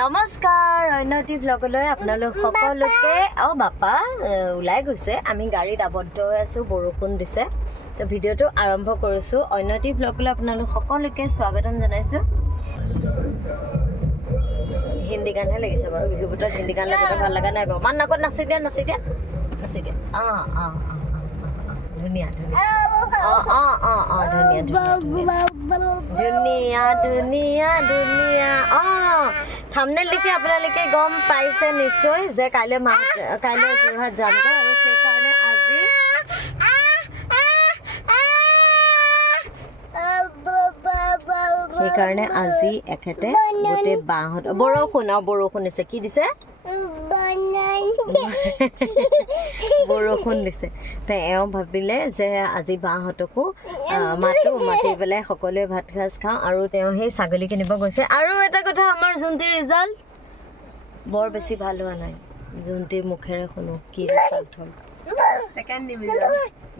নমস্কাৰ অন্যটি ব্লগলৈ আপোনালোক সকলোকে বাপা ওলাই গৈছে আমি গাড়ীত আবদ্ধ হৈ আছো বৰষুণ দিছে তো ভিডিওটো আৰম্ভ কৰিছো অন্যটি ব্লগলৈ আপোনালোক সকলোকে স্বাগতম জনাইছো হিন্দী গানহে লাগিছে বাৰু বিহুবতৰ হিন্দী গান লগতে ভাল লগা নাই মান নাকত নাচি দিয়া ধুনীয়া ধুনীয়া থাম্বনেল দেখি আপোনালোকে গম পাইছে নিশ্চয় যে কাইলৈ যোৰহাট যামগৈ আৰু সেইকাৰণে আজি এখেতে গোটেই বাঁহত বৰষুণ দিছে কি দিছে বৰষুণ দিছে তো এওঁ ভাবিলে যে আজি বাহঁতকো মাতি পেলাই সকলোৱে ভাত খাজ খাওঁ আৰু তেওঁ সেই ছাগলী কিনিব গৈছে আৰু এটা কথা আমাৰ জুন্তিৰ ৰিজাল্ট বৰ বেছি ভাল হোৱা নাই জুন্তিৰ মুখেৰে শুনো কি ৰিজাল্ট হ'ল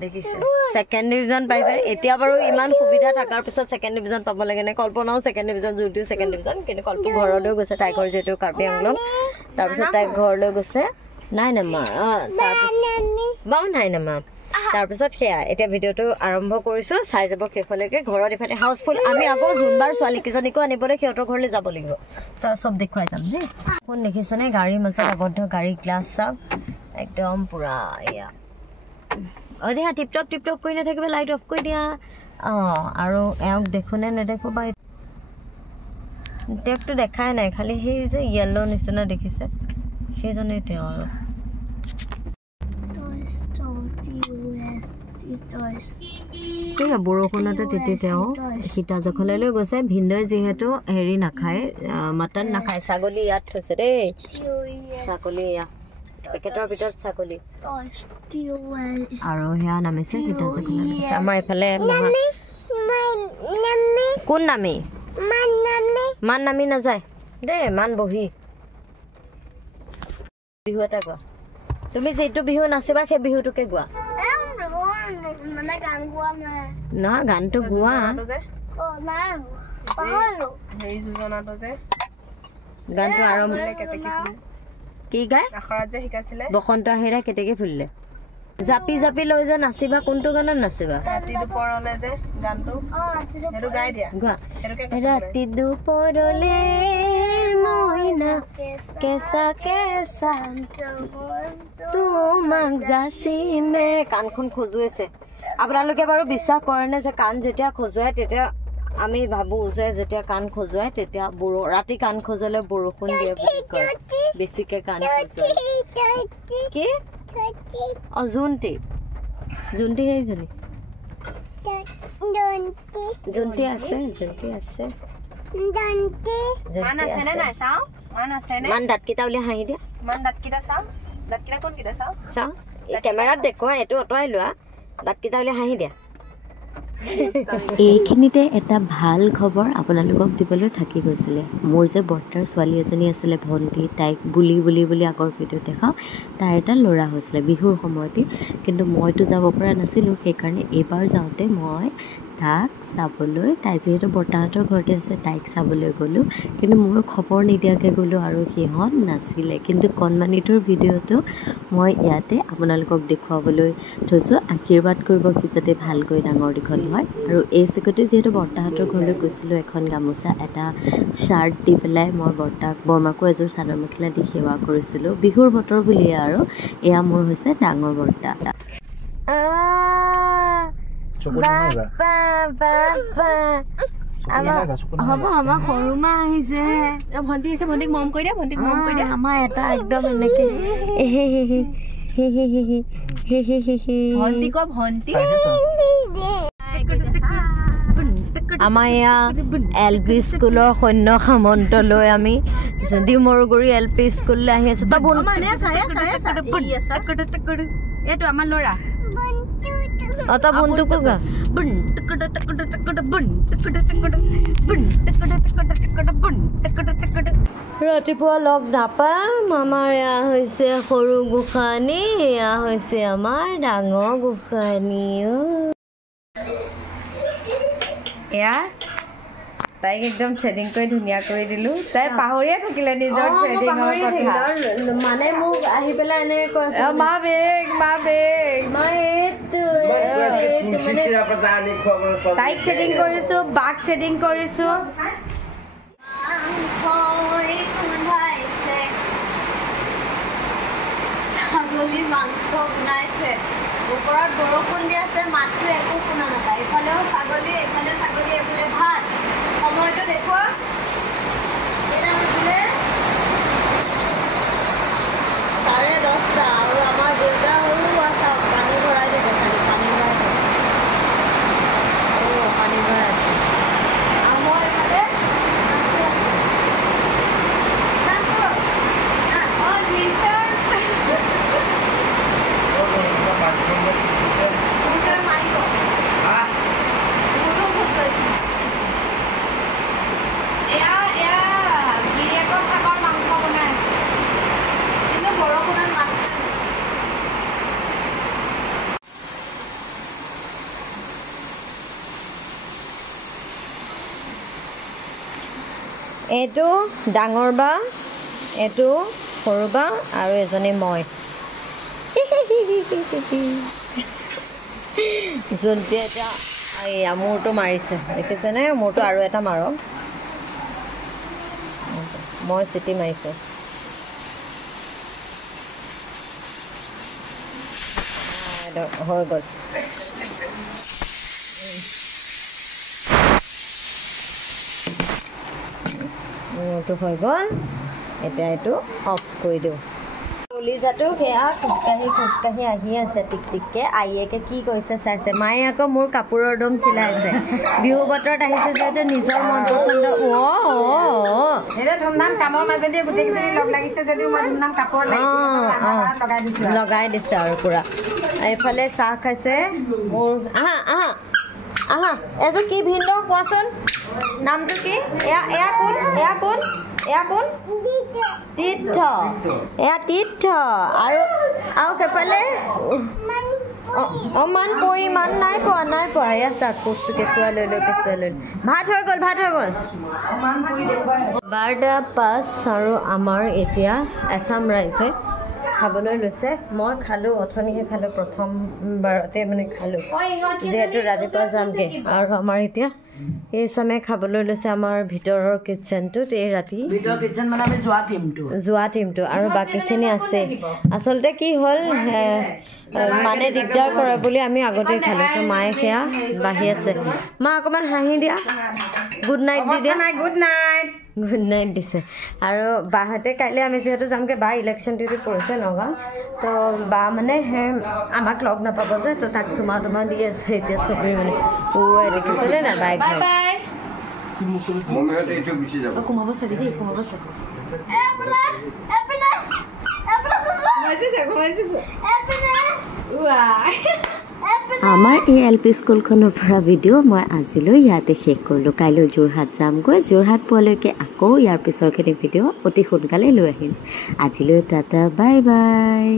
দেখিছে সেকেন্ড ডিভিজন পাইছে এতিয়া বাৰু ইমান সুবিধা থকাৰ পিছত সেকেন্ড ডিভিজন পাব লাগে নে কল্পনাও সেকেন্ড ডিভিজন জুন্তিও সেকেন্ড ডিভিজন কিন্তু কল্প ঘৰলৈ গৈছে তাই ঘৰ যেটো কাৰ্বি আংলং তাৰপিছত তাই ঘৰলৈ গৈছে নাই নামা তাৰপিছত সেয়া এতিয়া ভিডিঅ'টো আৰম্ভ কৰিছো চাই যাব শেষলৈকে ঘৰত ইফালে হাউচফুল আমি আকৌ জোনবাৰ ছোৱালীকেইজনীকো আনিবলৈ সিহঁতৰ ঘৰলৈ যাব লাগিব তো চব দেখুৱাই যাম দেই ফোন দেখিছেনে গাড়ীৰ মাজত আবদ্ধ গাড়ী গ্লাছ চাওক একদম পুৰা এয়া দিয়া টিপটপ কৰি নাথাকিব লাইট অফ কৰি দিয়া আৰু এওঁক দেখোনে নেদেখো বা তেওঁকতো দেখাই নাই খালি সেই যে য়েল্লো নিচিনা দেখিছে সেইজনে তেওঁ আৰু বৰষুণতে তিতি তেওঁ সীতা জখলৈ গৈছে ভিন্দই যিহেতু হেৰি নাখায় মটন নাখায় ছাগলী ইয়াত থৈছে দেই ছাগলী ইয়াত পেকেটৰ ভিতৰত ছাগলী আৰু সেয়া নামিছে সীতা জখলৈ আমাৰ এইফালে কোন নামি মান নামি নাযায় দেই মান বহি বিহু এটা গোৱা তুমি যিটো বিহু নাচিবা সেই বিহুটোকে গোৱা নহয় গানটো গোৱা গানটো আৰম্ভ কি গায় বসন্ত আহিলে কেতেকী ফুলিলে জাপি জাপি লৈ যে নাচিবা কোনটো গানত নাচিবা ৰাতি দুপৰলে মইনা কেঁচা কেঁচা তোমাক যাচিমে কাণখন খজুৱাইছে আপোনালোকে বাৰু বিশ্বাস কৰেনে যে কাণ যেতিয়া খজুৱাই তেতিয়া আমি ভাবো যে যেতিয়া কাণ খজুৱাই তেতিয়া ৰাতি কাণ খজুৱালে বৰষুণ দিয়ে বুলি কয় বেছিকে কাণ খজুৱাই কি জুন্তি সেইজনী জুন্তি আছে মান দাঁতকেইটা উলিয়াই হাঁহি দিয়া চাওঁ কেমেৰাত দেখুৱা এইটো আঁতৰাই লোৱা দাঁতকেইটা উলিয়াই হাঁহি দিয়া এইখিনিতে এটা ভাল খবৰ আপোনালোকক দিবলৈ থাকি গৈছিলে মোৰ যে বৰ্তাৰ ছোৱালী এজনী আছিলে ভণ্টি তাইক বুলি আগৰ ভিডিঅ' দেখাওঁ তাইৰ এটা ল'ৰা হৈছিলে বিহুৰ সময়তে কিন্তু মইতো যাব পৰা নাছিলোঁ সেইকাৰণে এইবাৰ যাওঁতে মই তাক চাবলৈ তাই যিহেতু বৰ্তাহঁতৰ ঘৰতে আছে তাইক চাবলৈ গ'লোঁ কিন্তু মোৰ খবৰ নিদিয়াকৈ গ'লোঁ আৰু সিহঁত নাছিলে কিন্তু কণমানিটোৰ ভিডিঅ'টো মই ইয়াতে আপোনালোকক দেখুৱাবলৈ থৈছোঁ আশীৰ্বাদ কৰিব কি যাতে ভালকৈ ডাঙৰ দীঘল হয় আৰু এই চিকতে যিহেতু বৰ্তাহঁতৰ ঘৰলৈ গৈছিলোঁ এখন গামোচা এটা শ্বাৰ্ট দি পেলাই মই বৰমাকো এযোৰ চাদৰ মেখেলা দি সেৱা কৰিছিলোঁ বিহুৰ বতৰ বুলিয়ে আৰু এয়া মোৰ হৈছে ডাঙৰ বৰ্তা আমাৰ সৰু মা আহিছে ভণ্টিক মৰম কৰি দিয়া আমাৰ এটা একদম এনেকে আমাৰ এয়া LP স্কুলৰ সৈন্য সামন্তলৈ আমি ডিমৰুগুৰি LP স্কুললৈ আহি আছো এইটো আমাৰ ল'ৰা তই বুনটোকো গা ৰাতিপুৱা লগ নাপাম আমাৰ এয়া হৈছে সৰু গোসাঁনী এয়া হৈছে আমাৰ ডাঙৰ গোসাঁনী এয়া তাইক একদম থ্ৰেডিং কৰি ধুনীয়া কৰি দিলোঁ তাই পাহৰিয়ে থাকিলে নিজৰ থ্ৰেডিঙৰ কথা মানে মোক আহি পেলাই এনেকৈ কৈছে মা বেগ তাইক থ্ৰেডিং কৰিছোঁ বাক থ্ৰেডিং কৰিছোঁ ছাগলী মাংস বনাইছে ওপৰত বৰষুণ দি আছে মাতটো একো শুনা নাপায় এইফালেও ছাগলী এইফালে ছাগলী এইফালে ভাত সময়টো দেখুৱা কেইটা বাজিলে 10:30 আৰু আমাৰ দেউতা সৰু চাওক পানী ভৰাই দিলে খালি পানী ভৰাই পানী ভৰাই আছে আমাৰ এইফালে এইটো ডাঙৰ বা এইটো সৰু বা আৰু এজনী মই যোনটো এটা এয়া মূৰটো মাৰিছে দেখিছেনে মূৰটো আৰু এটা মাৰক মই চিটি মাৰিছোঁ হৈ গ'ল মূৰটো হৈ গ'ল এতিয়া এইটো অফ কৰি দিওঁ কলিজাটো সেয়া খোজকাঢ়ি আহি আছে টিক টিককৈ আইয়েকে কি কৰিছে চাইছে মায়ে আকৌ মোৰ কাপোৰৰ দম চিলাইছে বিহু বতৰত আহিছে যিহেতু নিজৰ মন পচন্দ ধুমধাম কামৰ মাজেদি গোটেইকেইজনী লগ লাগিছে যদিও মই ধুমধাম কাপোৰ লগাই দিছে আৰু পূৰা এইফালে চাহ খাইছে মোৰ আহা এযোৰ কি ভিন্ন কোৱাচোন নামটো কি এয়া কোন তীৰ্থ এয়া তীৰ্থ আৰু সেইফালে মান পৰি মান নাই পোৱা এয়া চাওক কেঁচুৱা লৈ ভাত হৈ গ'ল 12:05 আৰু আমাৰ এতিয়া এছাম ৰাইজে খাবলৈ লৈছে মই খালোঁ অথনিহে খালোঁ প্ৰথমবাৰতে মানে খালোঁ যিহেতু ৰাতিপুৱা যামগৈ আৰু আমাৰ এতিয়া এই চামে খাবলৈ লৈছে আমাৰ ভিতৰৰ কিটচেনটোত এই ৰাতি যোৱা টিমটো আৰু বাকীখিনি আছে আচলতে কি হ'ল মানে দিগদাৰ কৰে বুলি আমি আগতেই খালোঁ তো মায়ে সেয়া বাঢ়ি আছে মা অকণমান হাঁহি দিয়া গুড নাইট দি দিয়া গুড নাইট দিছে আৰু বাহঁতে কাইলৈ আমি যিহেতু যামগৈ বা ইলেকশ্যন ডিউটিত পৰিছে নগাঁও তো বা মানে আমাক লগ নাপাব যে তো তাক চুমা টুমা দি আছে এতিয়া চবেই মানে দেখিছিলে না বাইক সোমাব চাবি দেই আমাৰ এই LP স্কুলখনৰ পৰা ভিডিঅ' মই আজিলৈ ইয়াতে শেষ কৰিলোঁ কাইলৈ যোৰহাট যামগৈ যোৰহাট পোৱালৈকে আকৌ ইয়াৰ পিছৰখিনি ভিডিঅ' অতি সোনকালে লৈ আহিম আজিলৈ টাটা বাই বাই